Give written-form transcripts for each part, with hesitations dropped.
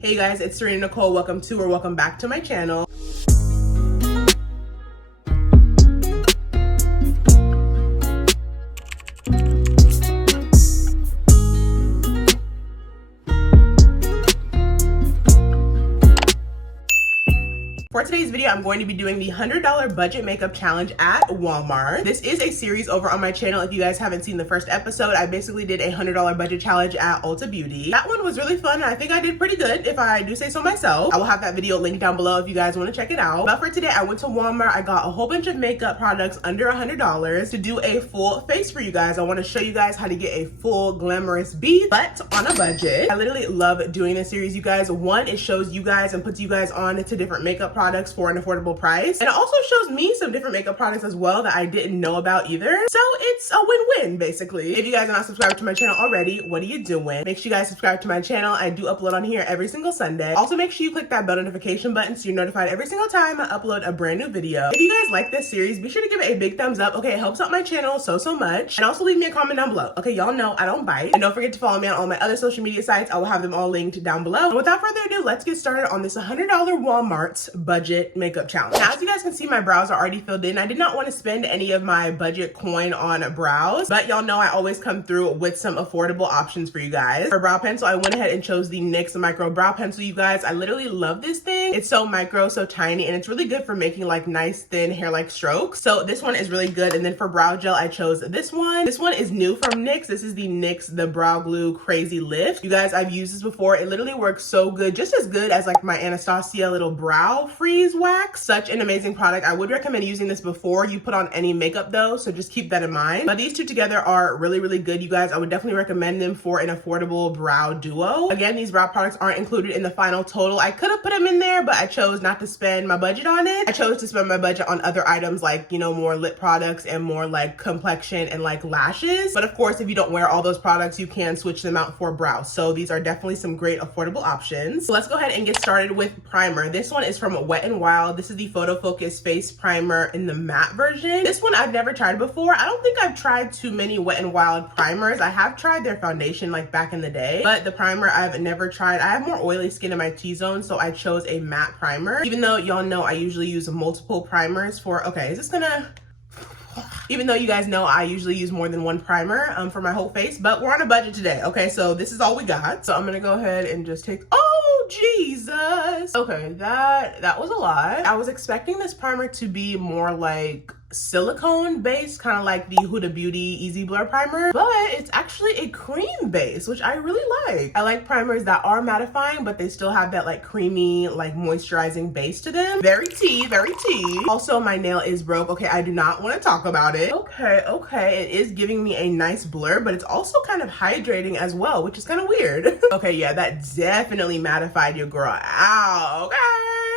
Hey guys, it's Serena Nicole. Welcome back to my channel. For today's video, I'm going to be doing the $100 budget makeup challenge at Walmart. This is a series over on my channel. If you guys haven't seen the first episode, I basically did a $100 budget challenge at Ulta Beauty. That one was really fun, and I think I did pretty good, if I do say so myself. I will have that video linked down below if you guys want to check it out. But for today, I went to Walmart. I got a whole bunch of makeup products under $100 to do a full face for you guys. I want to show you guys how to get a full glamorous beat, but on a budget. I literally love doing this series, you guys. One, it shows you guys and puts you guys on to different makeup products for an affordable price, and it also shows me some different makeup products as well that I didn't know about either, so it's a win-win basically. If you guys are not subscribed to my channel already, what are you doing? Make sure you guys subscribe to my channel. I do upload on here every single Sunday. Also, make sure you click that bell notification button so you're notified every single time I upload a brand new video. If you guys like this series, be sure to give it a big thumbs up. Okay, it helps out my channel so much. And also leave me a comment down below. Okay, y'all know I don't bite. And don't forget to follow me on all my other social media sites. I will have them all linked down below. And without further ado, let's get started on this $100 Walmart budget makeup challenge. Now, as you guys can see, my brows are already filled in. I did not want to spend any of my budget coin on brows, but y'all know I always come through with some affordable options for you guys. For brow pencil, I went ahead and chose the NYX micro brow pencil, you guys. I literally love this thing. It's so micro, so tiny, and it's really good for making like nice thin hair-like strokes. So this one is really good. And then for brow gel, I chose this one. This one is new from NYX. This is the NYX the Brow Glue Crazy Lift. You guys, I've used this before. It literally works so good, just as good as like my Anastasia little brow freeze wax. Such an amazing product. I would recommend using this before you put on any makeup though, so just keep that in mind. But these two together are really good, you guys. I would definitely recommend them for an affordable brow duo. Again, these brow products aren't included in the final total. I could have put them in there, but I chose not to spend my budget on it. I chose to spend my budget on other items like, you know, more lip products and more like complexion and like lashes. But of course, if you don't wear all those products, you can switch them out for brows. So these are definitely some great affordable options. So let's go ahead and get started with primer. This one is from Wet n Wild. This is the Photo Focus Face Primer in the matte version. This one I've never tried before. I don't think I've tried too many Wet n Wild primers. I have tried their foundation like back in the day, but the primer I've never tried. I have more oily skin in my T-zone, so I chose a matte primer. Even though y'all know I usually use multiple primers for, okay, is this gonna... Even though you guys know I usually use more than one primer for my whole face, but we're on a budget today, okay? So this is all we got. So I'm gonna go ahead and just take, oh, Jesus. Okay, that was a lot. I was expecting this primer to be more like silicone based, kind of like the Ulta Beauty Easy Blur primer, but it's actually a cream base, which I really like. I like primers that are mattifying, but they still have that like creamy, like moisturizing base to them. Very tea, very tea. Also, my nail is broke. Okay, I do not want to talk about it. Okay, it is giving me a nice blur, but it's also kind of hydrating as well, which is kind of weird. Okay, yeah, that definitely mattified your girl out.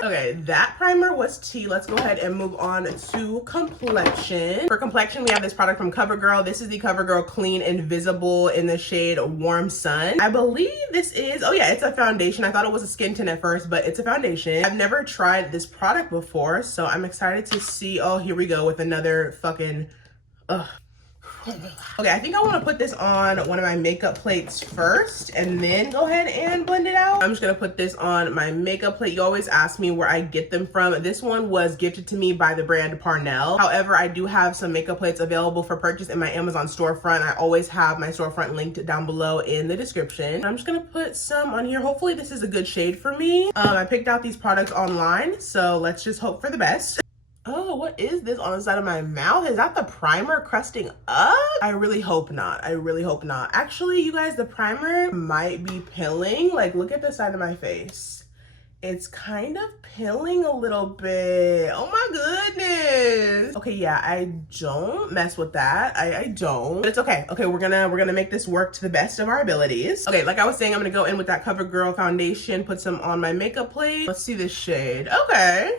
Okay, that primer was tea. Let's go ahead and move on to complexion. For complexion, we have this product from CoverGirl. This is the CoverGirl Clean Invisible in the shade Warm Sun. I believe this is, oh yeah, it's a foundation. I thought it was a skin tint at first, but it's a foundation. I've never tried this product before, so I'm excited to see. Oh, here we go with another fucking, Okay, I think I want to put this on one of my makeup plates first and then go ahead and blend it out. I'm just going to put this on my makeup plate. You always ask me where I get them from. This one was gifted to me by the brand Parnell. However, I do have some makeup plates available for purchase in my Amazon storefront. I always have my storefront linked down below in the description. I'm just going to put some on here. Hopefully this is a good shade for me. I picked out these products online, so let's just hope for the best. Oh, what is this on the side of my mouth? Is that the primer crusting up? I really hope not. I really hope not. Actually, you guys, the primer might be pilling. Like, look at the side of my face. It's kind of pilling a little bit. Oh my goodness. Okay, yeah, I don't mess with that. I don't. But it's okay. Okay, we're gonna make this work to the best of our abilities. Okay, like I was saying, I'm gonna go in with that CoverGirl foundation, put some on my makeup plate. Let's see this shade. Okay.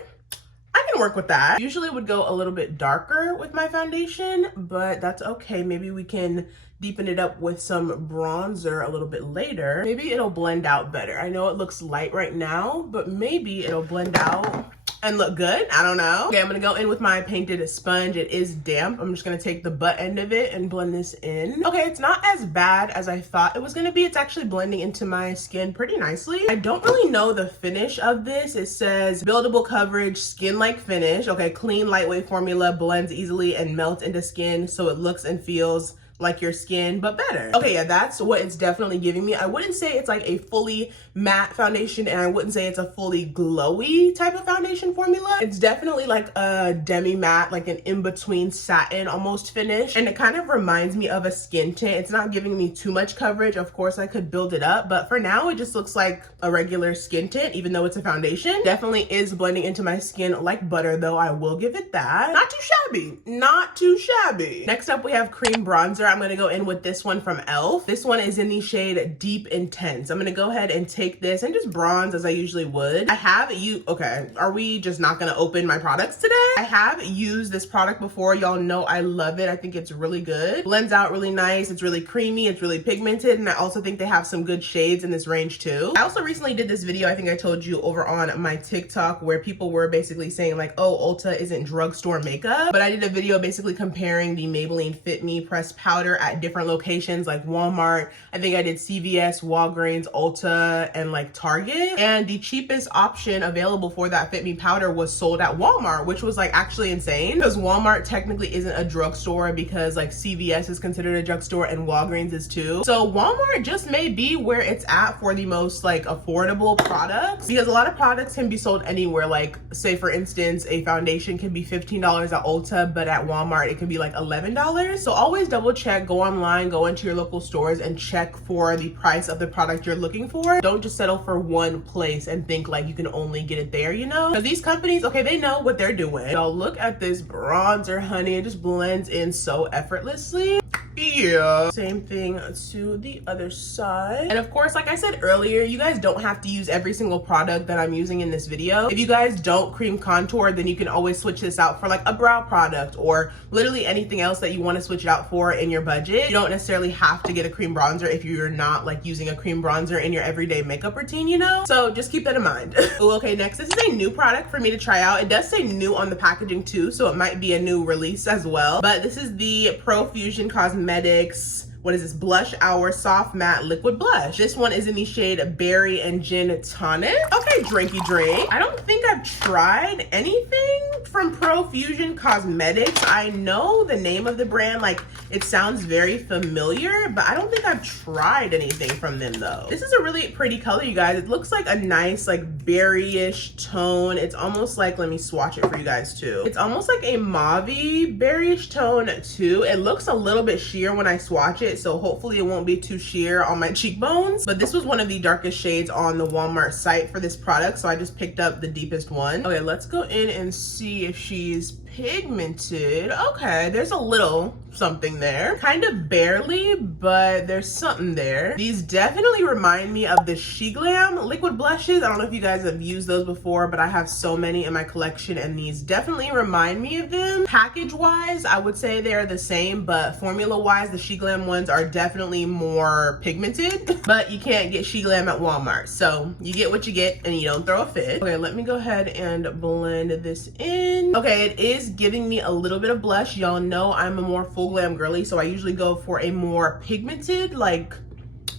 I can work with that. Usually would go a little bit darker with my foundation, but that's okay. Maybe we can deepen it up with some bronzer a little bit later. Maybe it'll blend out better. I know it looks light right now, but maybe it'll blend out and look good. I don't know. Okay, I'm gonna go in with my painted sponge. It is damp. I'm just gonna take the butt end of it and blend this in. Okay, it's not as bad as I thought it was gonna be. It's actually blending into my skin pretty nicely. I don't really know the finish of this. It says buildable coverage, skin-like finish. Okay, clean, lightweight formula, blends easily and melts into skin so it looks and feels like your skin, but better. Okay, yeah, that's what it's definitely giving me. I wouldn't say it's like a fully matte foundation, and I wouldn't say it's a fully glowy type of foundation formula. It's definitely like a demi matte, like an in-between satin almost finish, and it kind of reminds me of a skin tint. It's not giving me too much coverage. Of course, I could build it up, but for now, it just looks like a regular skin tint, even though it's a foundation. Definitely is blending into my skin like butter, though. I will give it that. Not too shabby. Not too shabby. Next up, we have cream bronzer. I'm gonna go in with this one from e.l.f. This one is in the shade Deep Intense. I'm gonna go ahead and take this and just bronze as I usually would. I have okay, are we just not gonna open my products today? I have used this product before. Y'all know I love it. I think it's really good. Blends out really nice. It's really creamy. It's really pigmented. And I also think they have some good shades in this range too. I also recently did this video, I think I told you, over on my TikTok, where people were basically saying like, oh, Ulta isn't drugstore makeup. But I did a video basically comparing the Maybelline Fit Me pressed powder at different locations like Walmart. I think I did CVS, Walgreens, Ulta, and like Target. And the cheapest option available for that Fit Me powder was sold at Walmart, which was like actually insane, because Walmart technically isn't a drugstore, because like CVS is considered a drugstore and Walgreens is too. So Walmart just may be where it's at for the most like affordable products, because a lot of products can be sold anywhere. Like say for instance, a foundation can be $15 at Ulta, but at Walmart it can be like $11. So always double check, go online, go into your local stores and check for the price of the product you're looking for. Don't just settle for one place and think like you can only get it there, you know? Because these companies, okay, they know what they're doing. So look at this bronzer, honey. It just blends in so effortlessly. Yeah. Same thing to the other side. And of course, like I said earlier, you guys don't have to use every single product that I'm using in this video. If you guys don't cream contour, then you can always switch this out for like a brow product or literally anything else that you want to switch it out for in your budget. You don't necessarily have to get a cream bronzer if you're not like using a cream bronzer in your everyday makeup routine, you know? So just keep that in mind. Ooh, okay, next, this is a new product for me to try out. It does say new on the packaging too, so it might be a new release as well. But this is the Profusion Cosmetics, what is this, Blush Hour Soft Matte Liquid Blush. This one is in the shade Berry and Gin Tonic. Okay, drinky drink. I don't think I've tried anything from Profusion Cosmetics. I know the name of the brand, like it sounds very familiar, but I don't think I've tried anything from them though. This is a really pretty color, you guys. It looks like a nice like berry-ish tone. It's almost like, let me swatch it for you guys too. It's almost like a mauve-y berry-ish tone too. It looks a little bit sheer when I swatch it, so hopefully it won't be too sheer on my cheekbones. But this was one of the darkest shades on the Walmart site for this product, so I just picked up the deepest one. Okay, let's go in and see if she's pigmented. Okay, there's a little something there, kind of barely, but there's something there. These definitely remind me of the Glam liquid blushes. I don't know if you guys have used those before, but I have so many in my collection, and these definitely remind me of them. Package wise, I would say they're the same, but formula wise, the Glam ones are definitely more pigmented. But you can't get Glam at Walmart, so you get what you get and you don't throw a fit. Okay, let me go ahead and blend this in. Okay, it is giving me a little bit of blush. Y'all know I'm a more full glam girly, so I usually go for a more pigmented, like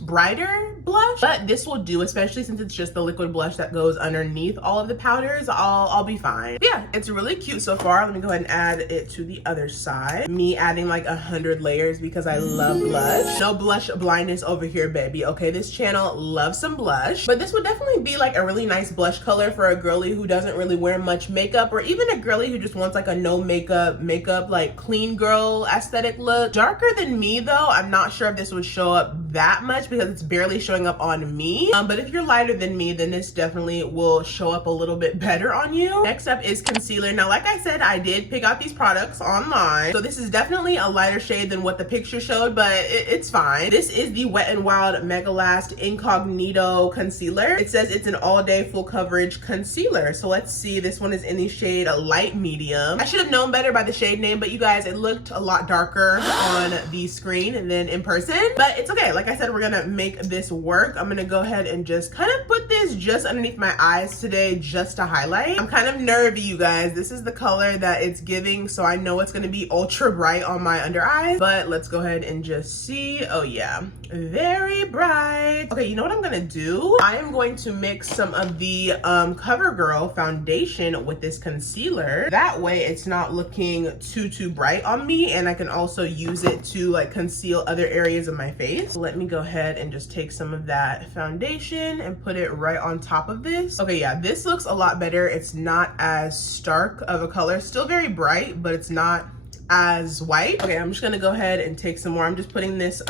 brighter blush, but this will do, especially since it's just the liquid blush that goes underneath all of the powders. I'll be fine. Yeah, it's really cute so far. Let me go ahead and add it to the other side. Me adding like 100 layers because I love blush. No blush blindness over here, baby. Okay, this channel loves some blush, but this would definitely be like a really nice blush color for a girly who doesn't really wear much makeup, or even a girly who just wants like a no makeup like clean girl aesthetic look. Darker than me though, I'm not sure if this would show up that much because it's barely showing up on me. But if you're lighter than me, then this definitely will show up a little bit better on you. Next up is concealer. Now, like I said, I did pick out these products online. So this is definitely a lighter shade than what the picture showed, but it's fine. This is the Wet n Wild Mega Last Incognito Concealer. It says it's an all-day full coverage concealer. So let's see, this one is in the shade light medium. I should have known better by the shade name, but you guys, it looked a lot darker on the screen and then in person, but it's okay. Like like I said, we're gonna make this work. I'm gonna go ahead and just kind of put this just underneath my eyes today just to highlight. I'm kind of nervy, you guys. This is the color that it's giving, so I know it's gonna be ultra bright on my under eyes, but let's go ahead and just see. Oh yeah, very bright. Okay, you know what I'm gonna do? I am going to mix some of the CoverGirl foundation with this concealer. That way it's not looking too bright on me, and I can also use it to like conceal other areas of my face. So let me go ahead and just take some of that foundation and put it right on top of this. Okay, yeah, this looks a lot better. It's not as stark of a color. Still very bright, but it's not as white. Okay, I'm just gonna go ahead and take some more. I'm just putting this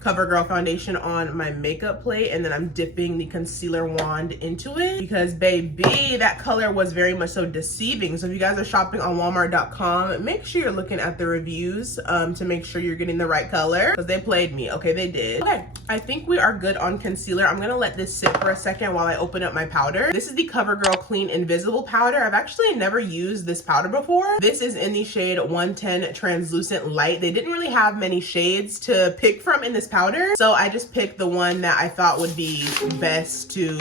CoverGirl foundation on my makeup plate, and then I'm dipping the concealer wand into it because baby, that color was very much so deceiving. So if you guys are shopping on Walmart.com, make sure you're looking at the reviews to make sure you're getting the right color, because they played me. Okay, they did. Okay, I think we are good on concealer. I'm gonna let this sit for a second while I open up my powder. This is the CoverGirl Clean Invisible powder. I've actually never used this powder before. This is in the shade 110 Translucent Light. They didn't really have many shades to pick from in this powder, so I just picked the one that I thought would be best to,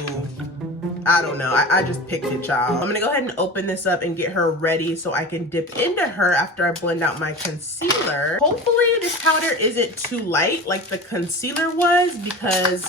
I don't know, I just picked it, y'all. I'm gonna go ahead and open this up and get her ready so I can dip into her after I blend out my concealer. Hopefully this powder isn't too light like the concealer was, because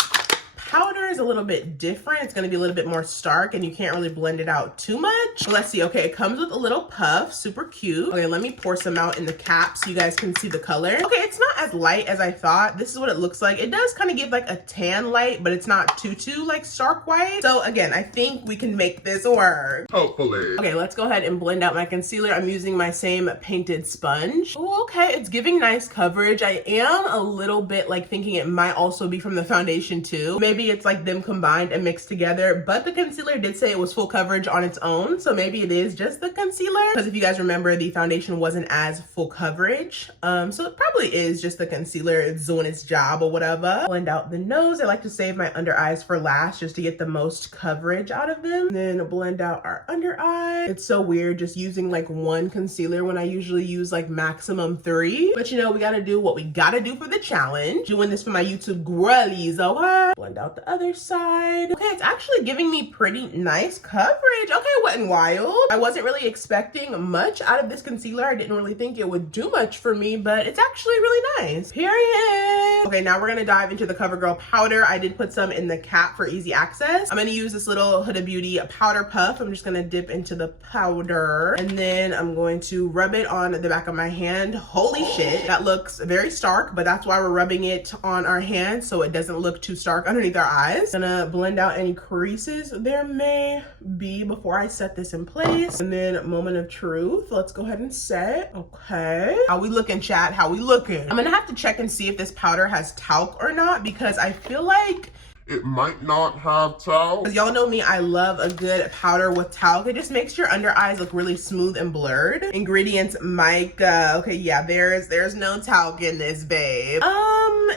powder is a little bit different. It's gonna be a little bit more stark and you can't really blend it out too much. But let's see. Okay, it comes with a little puff, super cute. Okay, let me pour some out in the cap so you guys can see the color. Okay, it's not as light as I thought. This is what it looks like. It does kind of give like a tan light, but it's not too like stark white. So again, I think we can make this work. Hopefully. Okay, let's go ahead and blend out my concealer. I'm using my same painted sponge. Oh, okay, it's giving nice coverage. I am a little bit like thinking it might also be from the foundation too. Maybe it's like them combined and mixed together, but the concealer did say it was full coverage on its own, so maybe it is just the concealer, because if you guys remember, the foundation wasn't as full coverage, so it probably is just the concealer. It's doing its job or whatever. Blend out the nose. I like to save my under eyes for last just to get the most coverage out of them. Then blend out our under eye. It's so weird just using like one concealer when I usually use like maximum 3, but you know, we gotta do what we gotta do for the challenge. Doing this for my YouTube girlies, okay? Blend out the other side. Okay, it's actually giving me pretty nice coverage. Okay, Wet n Wild. I wasn't really expecting much out of this concealer. I didn't really think it would do much for me, but it's actually really nice. Period. Okay, now we're gonna dive into the CoverGirl powder. I did put some in the cap for easy access. I'm gonna use this little Ulta Beauty powder puff. I'm just gonna dip into the powder, and then I'm going to rub it on the back of my hand. Holy shit, that looks very stark, but that's why we're rubbing it on our hand so it doesn't look too stark underneath our eyes. Gonna blend out any creases there may be before I set this in place. And then moment of truth. Let's go ahead and set. Okay. How we looking, chat? How we looking? I'm gonna have to check and see if this powder has talc or not, because I feel like it might not have talc. Because y'all know me, I love a good powder with talc. It just makes your under eyes look really smooth and blurred. Ingredients, mica. Okay, yeah, there's no talc in this, babe.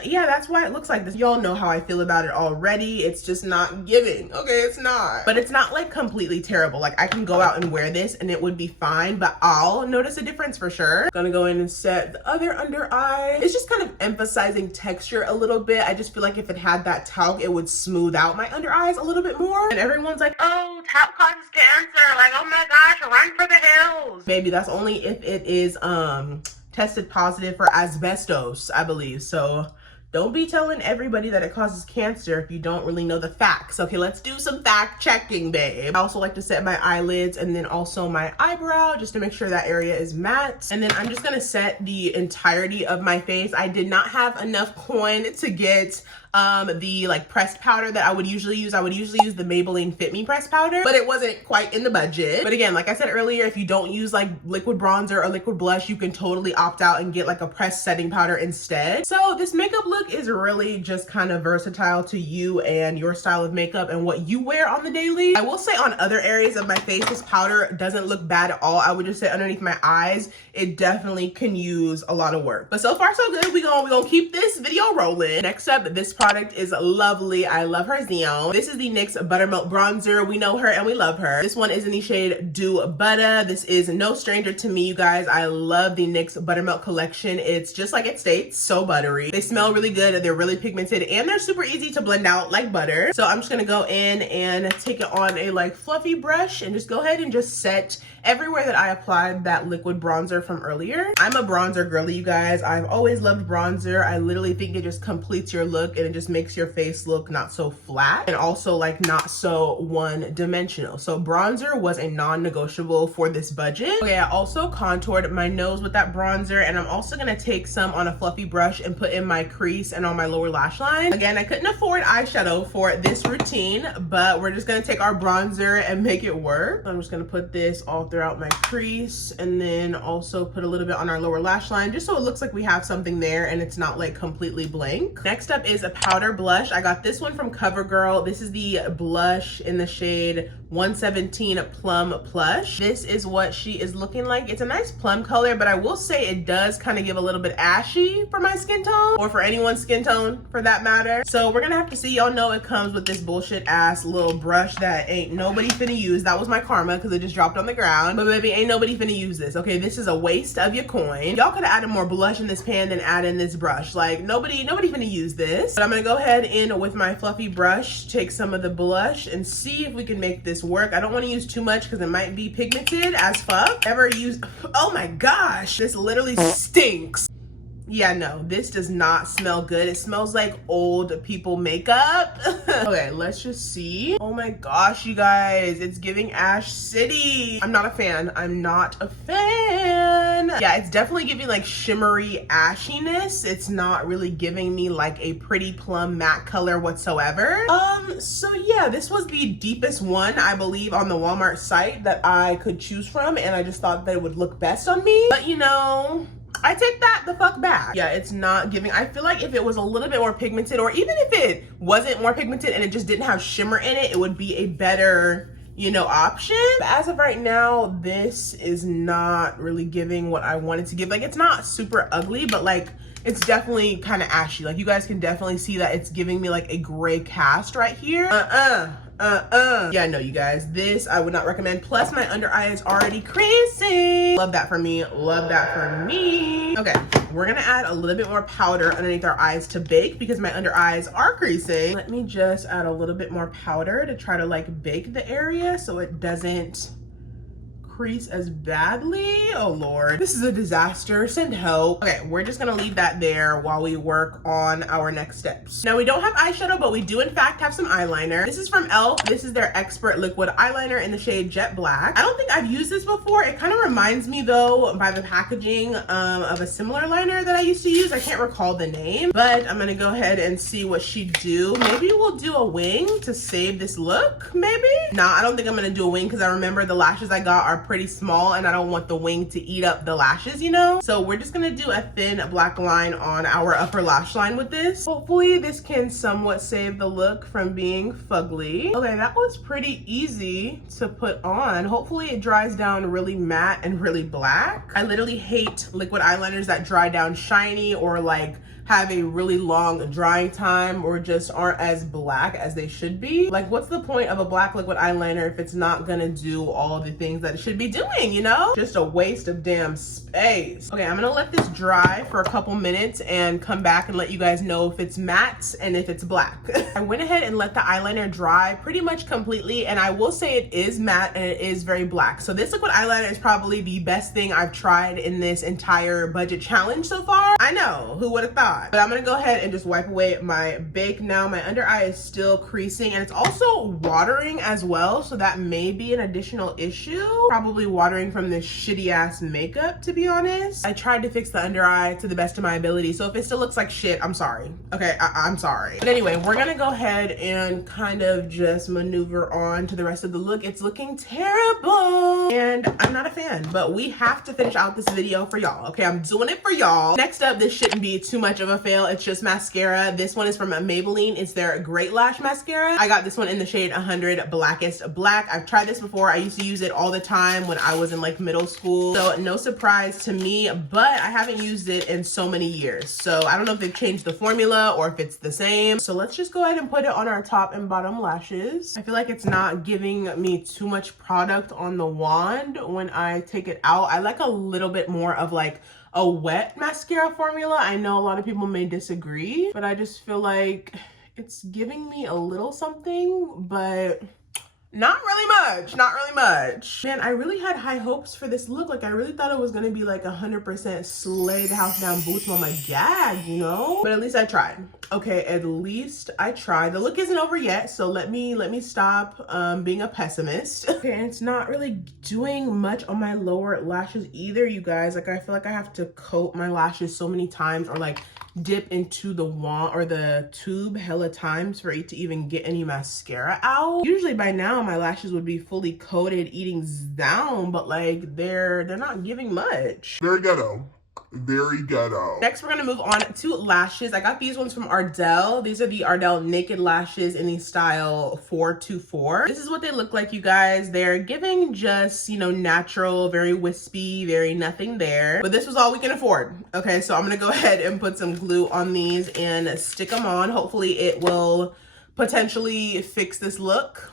Yeah, that's why it looks like this. Y'all know how I feel about it already. It's just not giving. Okay, it's not. But it's not like completely terrible. Like I can go out and wear this and it would be fine, but I'll notice a difference for sure. Gonna go in and set the other under eye. It's just kind of emphasizing texture a little bit. I just feel like if it had that talc, it would smooth out my under eyes a little bit more. And everyone's like, oh, talc causes cancer. Like, oh my gosh, run for the hills. Maybe that's only if it is tested positive for asbestos, I believe. So don't be telling everybody that it causes cancer if you don't really know the facts. Okay, let's do some fact checking, babe. I also like to set my eyelids and then also my eyebrow just to make sure that area is matte. And then I'm just gonna set the entirety of my face. I did not have enough coin to get the like pressed powder that I would usually use. I would usually use the Maybelline Fit Me pressed powder, but it wasn't quite in the budget. But again, like I said earlier, if you don't use like liquid bronzer or liquid blush, you can totally opt out and get like a pressed setting powder instead. So this makeup look is really just kind of versatile to you and your style of makeup and what you wear on the daily. I will say on other areas of my face, this powder doesn't look bad at all. I would just say underneath my eyes, it definitely can use a lot of work. But so far so good. We're gonna keep this video rolling. Next up, this product is lovely. I love her Zion. This is the NYX Buttermilk Bronzer. We know her and we love her. This one is in the shade Do Butta. This is no stranger to me, you guys. I love the NYX Buttermilk collection. It's just like it states, so buttery. They smell really good. They're really pigmented and they're super easy to blend out like butter. So I'm just gonna go in and take it on a like fluffy brush and just go ahead and just set everywhere that I applied that liquid bronzer from earlier. I'm a bronzer girly, you guys. I've always loved bronzer. I literally think it just completes your look and it just makes your face look not so flat and also like not so one-dimensional. So bronzer was a non-negotiable for this budget. Okay, I also contoured my nose with that bronzer, and I'm also gonna take some on a fluffy brush and put in my crease and on my lower lash line. Again, I couldn't afford eyeshadow for this routine, but we're just gonna take our bronzer and make it work. I'm just gonna put this all throughout my crease and then also put a little bit on our lower lash line just so it looks like we have something there and it's not like completely blank. Next up is a powder blush. I got this one from CoverGirl. This is the blush in the shade 117 Plum Plush. This is what she is looking like. It's a nice plum color, but I will say it does kind of give a little bit ashy for my skin tone, or for anyone's skin tone for that matter. So we're gonna have to see. Y'all know it comes with this bullshit ass little brush that ain't nobody finna use. That was my karma because it just dropped on the ground. But baby, ain't nobody finna use this, okay? This is a waste of your coin. Y'all could have added more blush in this pan than add in this brush. Like nobody finna use this. But I'm gonna go ahead in with my fluffy brush, take some of the blush and see if we can make this work. I don't want to use too much because it might be pigmented as fuck. Ever use, oh my gosh, this literally stinks. Yeah, no, this does not smell good. It smells like old people makeup. Okay, let's just see. Oh my gosh, you guys, it's giving Ash City. I'm not a fan. I'm not a fan. Yeah, it's definitely giving like shimmery ashiness. It's not really giving me like a pretty plum matte color whatsoever. So yeah, this was the deepest one, I believe, on the Walmart site that I could choose from, and I just thought that it would look best on me. But you know, I take that the fuck back. Yeah, it's not giving. I feel like if it was a little bit more pigmented, or even if it wasn't more pigmented and it just didn't have shimmer in it, it would be a better, you know, option. But as of right now, this is not really giving what I wanted to give. Like, it's not super ugly, but like, it's definitely kind of ashy. Like, you guys can definitely see that it's giving me like a gray cast right here. Yeah, no, you guys, this I would not recommend. Plus my under eye is already creasing. Love that for me. Love that for me. Okay, we're gonna add a little bit more powder underneath our eyes to bake because my under eyes are creasing. Let me just add a little bit more powder to try to like bake the area so it doesn't crease as badly. Oh Lord, this is a disaster. Send help. Okay, we're just gonna leave that there while we work on our next steps. Now we don't have eyeshadow, but we do in fact have some eyeliner. This is from Girlll. This is their Expert Liquid Eyeliner in the shade Jet Black. I don't think I've used this before. It kind of reminds me though by the packaging of a similar liner that I used to use. I can't recall the name, but I'm gonna go ahead and see what she do. Maybe we'll do a wing to save this look, maybe? Nah, I don't think I'm gonna do a wing because I remember the lashes I got are pretty small and I don't want the wing to eat up the lashes, you know? So we're just gonna do a thin black line on our upper lash line with this. Hopefully this can somewhat save the look from being fugly. Okay, that was pretty easy to put on. Hopefully it dries down really matte and really black. I literally hate liquid eyeliners that dry down shiny or like have a really long drying time or just aren't as black as they should be. Like, what's the point of a black liquid eyeliner if it's not gonna do all the things that it should be doing, you know? Just a waste of damn space. Okay, I'm gonna let this dry for a couple minutes and come back and let you guys know if it's matte and if it's black. I went ahead and let the eyeliner dry pretty much completely, and I will say it is matte and it is very black. So this liquid eyeliner is probably the best thing I've tried in this entire budget challenge so far. I know, who would have thought? But I'm gonna go ahead and just wipe away my bake now. My under eye is still creasing and it's also watering as well, so that may be an additional issue. Probably watering from this shitty ass makeup, to be honest. I tried to fix the under eye to the best of my ability, so if it still looks like shit, I'm sorry. Okay, I'm sorry. But anyway, we're gonna go ahead and kind of just maneuver on to the rest of the look. It's looking terrible and I'm not a fan, but we have to finish out this video for y'all. Okay, I'm doing it for y'all. Next up, this shouldn't be too much of of a fail. It's just mascara. This one is from Maybelline. It's their Great Lash Mascara. I got this one in the shade 100 Blackest Black. I've tried this before. I used to use it all the time when I was in like middle school. So no surprise to me, but I haven't used it in so many years. So I don't know if they've changed the formula or if it's the same. So let's just go ahead and put it on our top and bottom lashes. I feel like it's not giving me too much product on the wand when I take it out. I like a little bit more of like a wet mascara formula. I know a lot of people may disagree, but I just feel like it's giving me a little something, but not really much, not really much. Man, I really had high hopes for this look. Like, I really thought it was gonna be like 100% slay the house down boots on my gag, you know? But at least I tried. Okay, at least I tried. The look isn't over yet, so let me stop being a pessimist. Okay, and it's not really doing much on my lower lashes either, you guys. Like, I feel like I have to coat my lashes so many times or like dip into the wand or the tube hella times for it to even get any mascara out. Usually by now my lashes would be fully coated, eating down, but like they're not giving much. Very ghetto. Very ghetto. Next, we're gonna move on to lashes. I got these ones from Ardell. These are the Ardell Naked Lashes in the style 424. This is what they look like, you guys. They're giving just, you know, natural, very wispy, very nothing there. But this was all we can afford. Okay, so I'm gonna go ahead and put some glue on these and stick them on. Hopefully it will potentially fix this look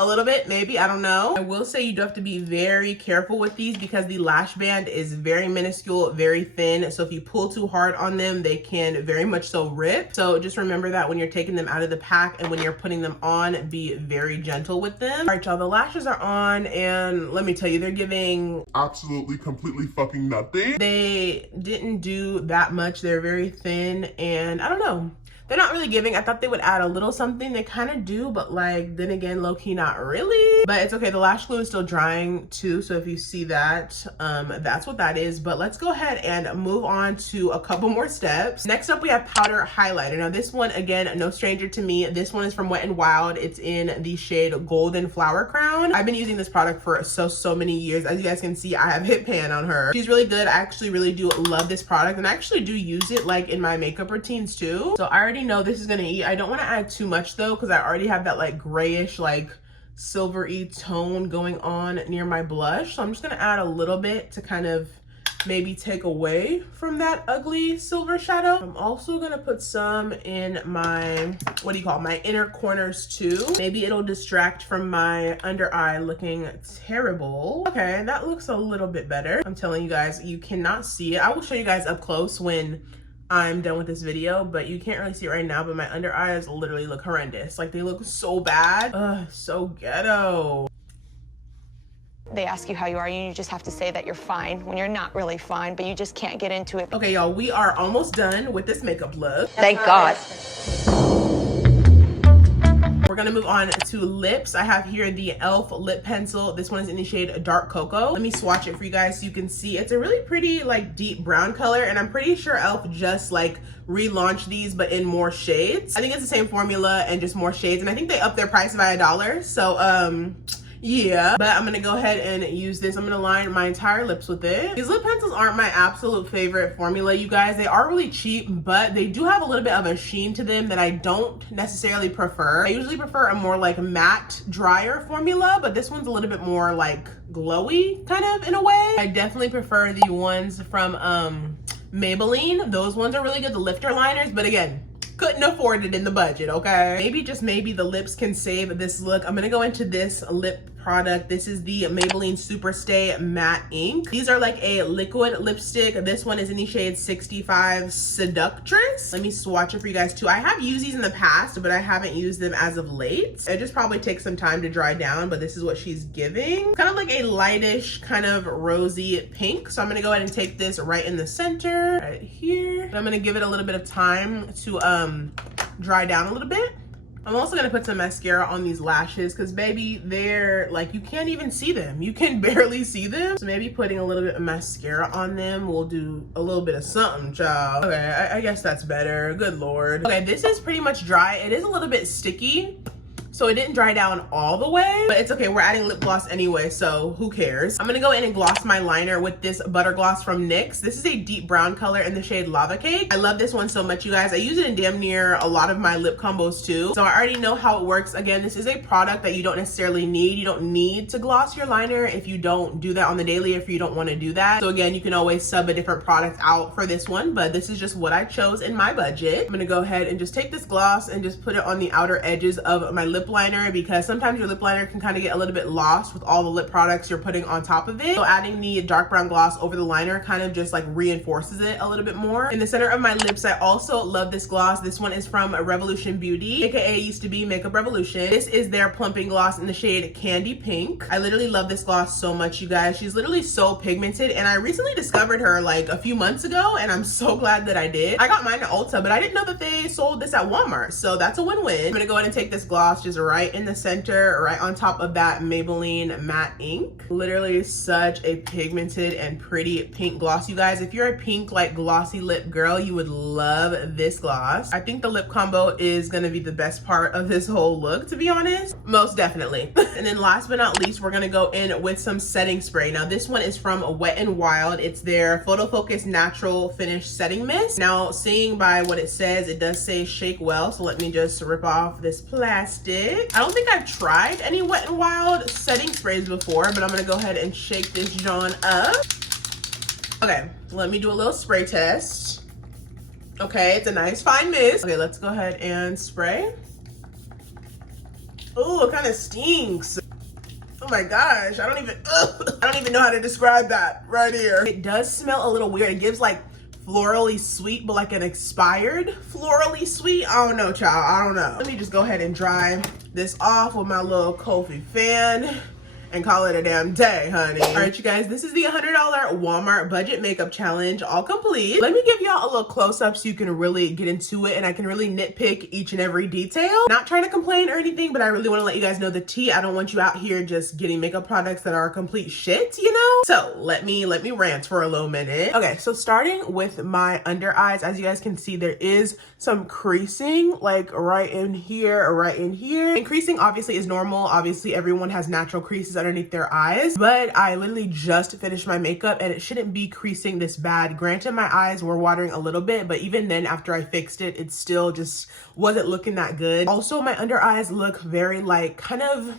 a little bit, maybe, I don't know. I will say you do have to be very careful with these because the lash band is very minuscule, very thin. So if you pull too hard on them, they can very much so rip. So just remember that when you're taking them out of the pack and when you're putting them on, be very gentle with them. All right, y'all, the lashes are on and let me tell you, they're giving absolutely, completely fucking nothing. They didn't do that much. They're very thin and I don't know. They're not really giving. I thought they would add a little something. They kind of do, but like, then again, low-key not really. But it's okay. The lash glue is still drying too. So if you see that, that's what that is. But let's go ahead and move on to a couple more steps. Next up, we have powder highlighter. Now this one, again, no stranger to me. This one is from Wet n Wild. It's in the shade Golden Flower Crown. I've been using this product for so many years. As you guys can see, I have hit pan on her. She's really good. I actually really do love this product. And I actually do use it like in my makeup routines too. So I already know this is gonna eat. I don't want to add too much though because I already have that like grayish like silvery tone going on near my blush, so I'm just gonna add a little bit to kind of maybe take away from that ugly silver shadow. I'm also gonna put some in my, what do you call it, my inner corners too. Maybe it'll distract from my under eye looking terrible. Okay, that looks a little bit better. I'm telling you guys, you cannot see it. I will show you guys up close when I'm done with this video, but you can't really see it right now, but my under eyes literally look horrendous. Like, they look so bad. Ugh, so ghetto. They ask you how you are, and you just have to say that you're fine when you're not really fine, but you just can't get into it. Okay, y'all, we are almost done with this makeup look. Thank God. We're gonna move on to lips. I have here the e.l.f. lip pencil. This one is in the shade Dark Cocoa. Let me swatch it for you guys so you can see. It's a really pretty like deep brown color, and I'm pretty sure e.l.f. just like relaunched these but in more shades. I think it's the same formula and just more shades, and I think they upped their price by $1. So yeah, but I'm gonna go ahead and use this. I'm gonna line my entire lips with it. These lip pencils aren't my absolute favorite formula, you guys. They are really cheap, but they do have a little bit of a sheen to them that I don't necessarily prefer. I usually prefer a more like matte, drier formula, but this one's a little bit more like glowy kind of in a way. I definitely prefer the ones from Maybelline. Those ones are really good, the lifter liners, but again, couldn't afford it in the budget, okay? Maybe, just maybe, the lips can save this look. I'm gonna go into this lip product. This is the Maybelline Superstay Matte Ink. These are like a liquid lipstick. This one is in the shade 65 Seductress. Let me swatch it for you guys too. I have used these in the past, but I haven't used them as of late. It just probably takes some time to dry down, but this is what she's giving. Kind of like a lightish, kind of rosy pink. So I'm gonna go ahead and take this right in the center, right here. And I'm gonna give it a little bit of time to dry down a little bit. I'm also gonna put some mascara on these lashes because baby, they're like, you can't even see them. You can barely see them. So maybe putting a little bit of mascara on them will do a little bit of something, child. Okay, I guess that's better. Good Lord. Okay, this is pretty much dry. It is a little bit sticky. so it didn't dry down all the way, but it's okay. We're adding lip gloss anyway, so who cares? I'm gonna go in and gloss my liner with this butter gloss from NYX. This is a deep brown color in the shade Lava Cake. I love this one so much, you guys. I use it in damn near a lot of my lip combos too, so I already know how it works. Again, this is a product that you don't necessarily need. You don't need to gloss your liner if you don't do that on the daily, if you don't want to do that. So again, you can always sub a different product out for this one, but this is just what I chose in my budget. I'm gonna go ahead and just take this gloss and just put it on the outer edges of my lip liner, because sometimes your lip liner can kind of get a little bit lost with all the lip products you're putting on top of it. So adding the dark brown gloss over the liner kind of just like reinforces it a little bit more. In the center of my lips, I also love this gloss. This one is from Revolution Beauty, aka used to be Makeup Revolution. This is their plumping gloss in the shade Candy Pink. I literally love this gloss so much, you guys. She's literally so pigmented, and I recently discovered her like a few months ago, and I'm so glad that I did. I got mine at Ulta, but I didn't know that they sold this at Walmart, so that's a win-win. I'm gonna go ahead and take this gloss just right in the center, right on top of that Maybelline matte ink. Literally such a pigmented and pretty pink gloss, you guys. If you're a pink like glossy lip girl, you would love this gloss. I think the lip combo is gonna be the best part of this whole look, to be honest. Most definitely. And then last but not least, we're gonna go in with some setting spray. Now this one is from Wet n Wild. It's their Photo Focus Natural Finish Setting Mist. Now seeing by what it says, it does say shake well, so let me just rip off this plastic. I don't think I've tried any Wet n Wild setting sprays before, but I'm gonna go ahead and shake this John up. Okay, let me do a little spray test. Okay, it's a nice fine mist. Okay, let's go ahead and spray. Oh, it kind of stinks. Oh my gosh, I don't even know how to describe that right here. It does smell a little weird. It gives like florally sweet, but like an expired florally sweet. I don't know, child, I don't know. Let me just go ahead and dry this off with my little Kofi fan and call it a damn day, honey. All right, you guys, this is the $100 Walmart budget makeup challenge, all complete. Let me give y'all a little close-up so you can really get into it and I can really nitpick each and every detail. Not trying to complain or anything, but I really want to let you guys know the tea. I don't want you out here just getting makeup products that are complete shit, you know? So let me rant for a little minute. Okay, so starting with my under eyes, as you guys can see, there is some creasing like right in here or right in here. And creasing obviously is normal. Obviously everyone has natural creases underneath their eyes, but I literally just finished my makeup and it shouldn't be creasing this bad. Granted, my eyes were watering a little bit, but even then after I fixed it, it still just wasn't looking that good. Also, my under eyes look very like kind of,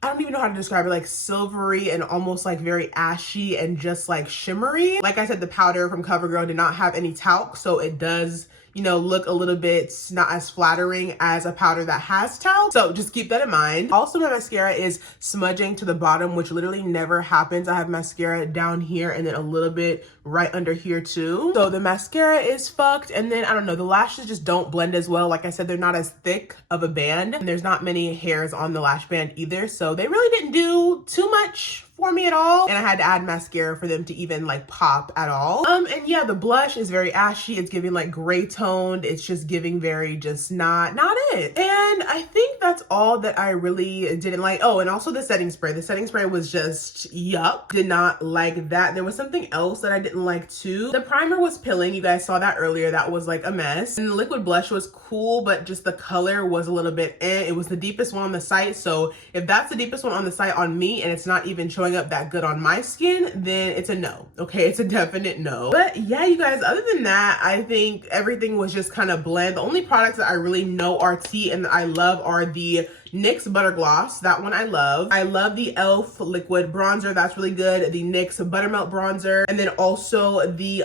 I don't even know how to describe it, like silvery and almost like very ashy and just like shimmery. Like I said, the powder from CoverGirl did not have any talc, so it does, you know, look a little bit not as flattering as a powder that has talc. So just keep that in mind. Also, my mascara is smudging to the bottom, which literally never happens. I have mascara down here and then a little bit right under here too. So the mascara is fucked. And then I don't know, the lashes just don't blend as well. Like I said, they're not as thick of a band and there's not many hairs on the lash band either. So they really didn't do too much for me at all, and I had to add mascara for them to even like pop at all. And yeah, the blush is very ashy. It's giving like gray toned. It's just giving very just not it. And I think that's all that I really didn't like. Oh, and also the setting spray. The setting spray was just yuck. Did not like that. There was something else that I didn't like too. The primer was pilling. You guys saw that earlier. That was like a mess. And the liquid blush was cool, but just the color was a little bit It was the deepest one on the site. So if that's the deepest one on the site on me and it's not even showing up that good on my skin, then it's a no. Okay, it's a definite no. But yeah, you guys, other than that, I think everything was just kind of bland. The only products that I really know are tea and that I love are the NYX Butter Gloss. That one I love. I love the e.l.f. liquid bronzer. That's really good. The NYX Buttermelt bronzer. And then also the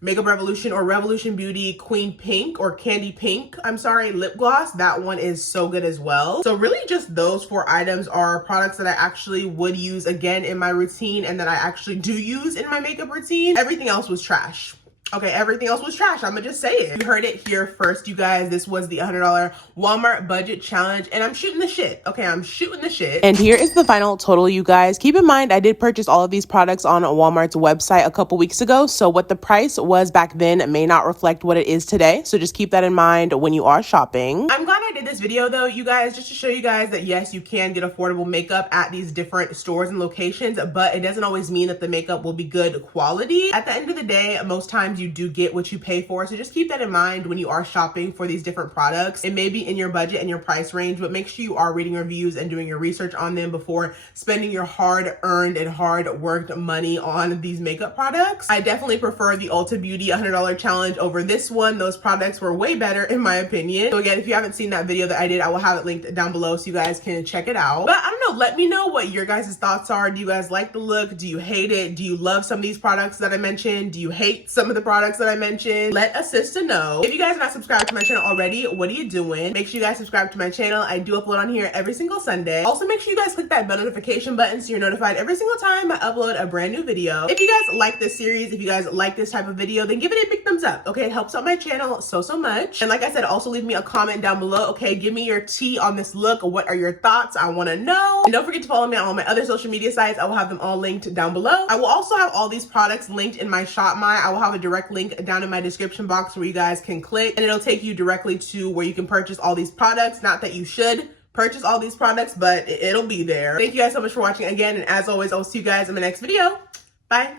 Makeup Revolution or Revolution Beauty Queen Pink or Candy Pink, I'm sorry, lip gloss. That one is so good as well. So really just those 4 items are products that I actually would use again in my routine and that I actually do use in my makeup routine. Everything else was trash. Okay, everything else was trash. I'm gonna just say it. You heard it here first, you guys. This was the $100 Walmart budget challenge, and I'm shooting the shit. Okay, I'm shooting the shit. And here is the final total, you guys. Keep in mind, I did purchase all of these products on Walmart's website a couple weeks ago, so what the price was back then may not reflect what it is today. So just keep that in mind when you are shopping. I'm glad I did this video though, you guys, just to show you guys that yes, you can get affordable makeup at these different stores and locations, but it doesn't always mean that the makeup will be good quality. At the end of the day, most times sometimes you do get what you pay for. So just keep that in mind when you are shopping for these different products. It may be in your budget and your price range, but make sure you are reading reviews and doing your research on them before spending your hard-earned and hard-worked money on these makeup products. I definitely prefer the Ulta Beauty $100 challenge over this one. Those products were way better in my opinion. So again, if you haven't seen that video that I did, I will have it linked down below so you guys can check it out. But I don't know, let me know what your guys' thoughts are. Do you guys like the look? Do you hate it? Do you love some of these products that I mentioned? Do you hate some of the products that I mentioned? Let a sister know. If you guys are not subscribed to my channel already, what are you doing? Make sure you guys subscribe to my channel. I do upload on here every single Sunday. Also, make sure you guys click that bell notification button so you're notified every single time I upload a brand new video. If you guys like this series, if you guys like this type of video, then give it a big thumbs up, okay? It helps out my channel so much. And like I said, also leave me a comment down below, okay? Give me your tea on this look. What are your thoughts? I want to know. And don't forget to follow me on all my other social media sites. I will have them all linked down below. I will also have all these products linked in my Shop My. I will have a direct link down in my description box where you guys can click, and it'll take you directly to where you can purchase all these products. Not that you should purchase all these products, but it'll be there. Thank you guys so much for watching again, and as always, I'll see you guys in my next video. Bye.